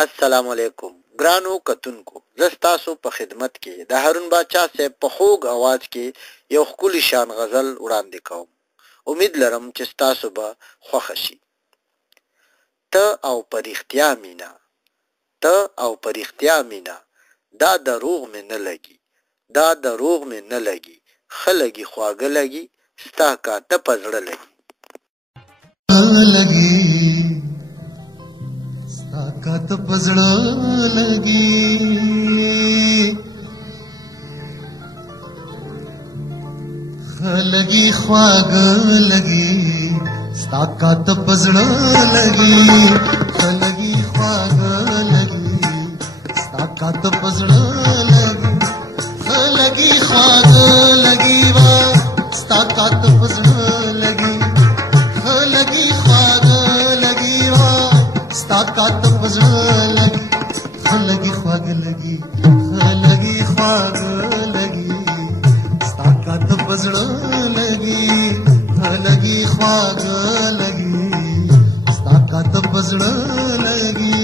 السلام علیکم ګرانو کتونکو، زه ستاسو په خدمت کې د هارون باچا صاحب په خوږ اواز کې یو ښکلی شان غزل وړاندې کوم. امید لرم چې ستاسو به خوښه شي. ته او په رښتیا مینا، ته او په رښتیا مینا، دا دروغ مې نه لګي، دا دروغ مې نه لګي، ښه لګي خواږه لګي، ستا کاته په زړه لګي. ताकत पजड़ लगी लगी ख्वाग लगी ताकत पजड़ लगी लगी ख्वाग लगी ताकत पजड़ लगी लगी ख्वाग लगी वा ताकत पजड़ लगी लगी ख्वाग लगी वा ताकत पजड़ लगी लगी ख्वाग लगी लगी ख्वाग लगी ताकत पजड़ लगी लगी ख्वाग लगी ताकत पजड़ लगी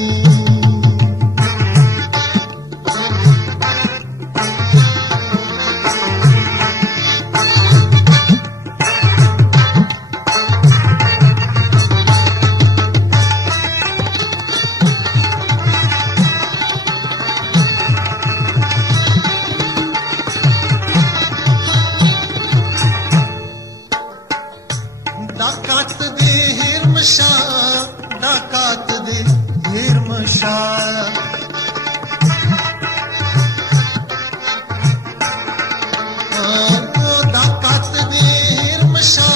डाकात दे हिरमशा डाकात दे हिरमशा डाकात दे हिरमशा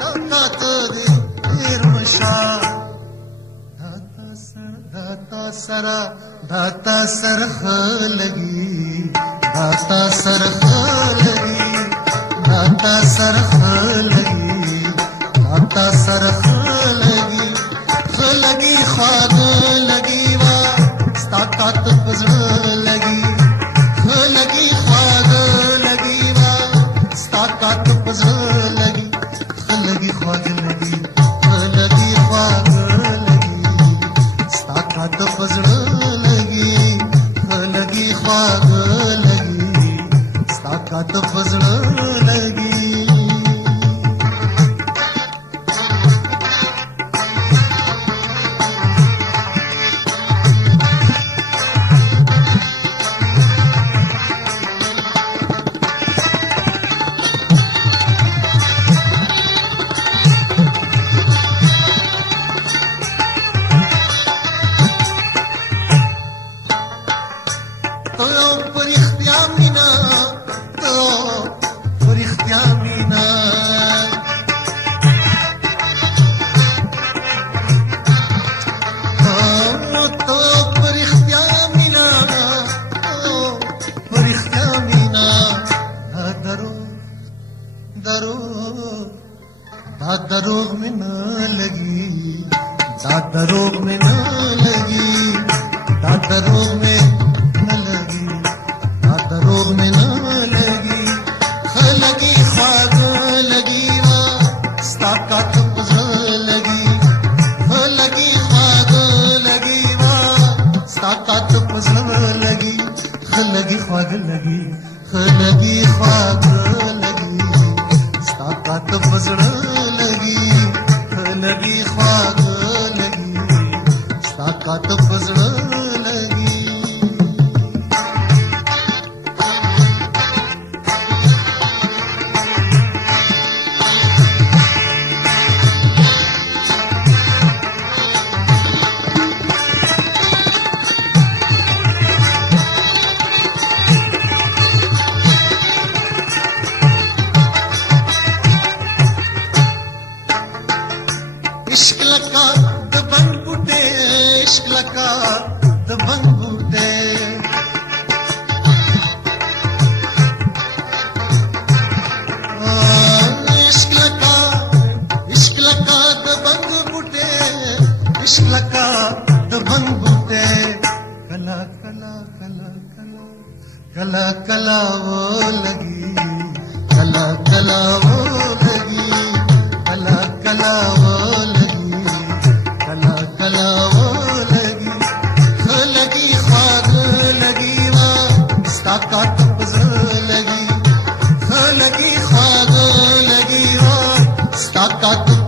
डाकात दे हिरमशा दाता सरा दाता सरख लगी दाता सरख लगी दाता सरख लगी दाता सरख लगी लगी ख्वाग लगी वा ताकत पजड़ लगी लगी ख्वाग लगी वा ताकत पजड़ लगी लगी ख्वाग लगी लगी ख्वाग लगी ताकत पजड़ लगी लगी ख्वाग लगी ताकत पजड़ लगी दरोग में न लगी दरोग में न लगी दरोग में न लगी दरोग में न लगी लगी ख्वाग लगी वा ताकत पजड़ लगी लगी ख्वाग लगी वा ताकत पजड़ लगी लगी ख्वाग लगी लगी ख्वाग लगी ताकत पजड़ लगी लगी ख्वाग लगी ताकत पजड़ लगी इश्क लका दबंग बूटे इश्क लका दबंग बूटे इश्क लका दबंग बूटे इश्क लका दबंग बूटे कला कला कला कला कला कला वो लगी कला कला वो लगी कला कला वो लगी कला कला वो लगी काका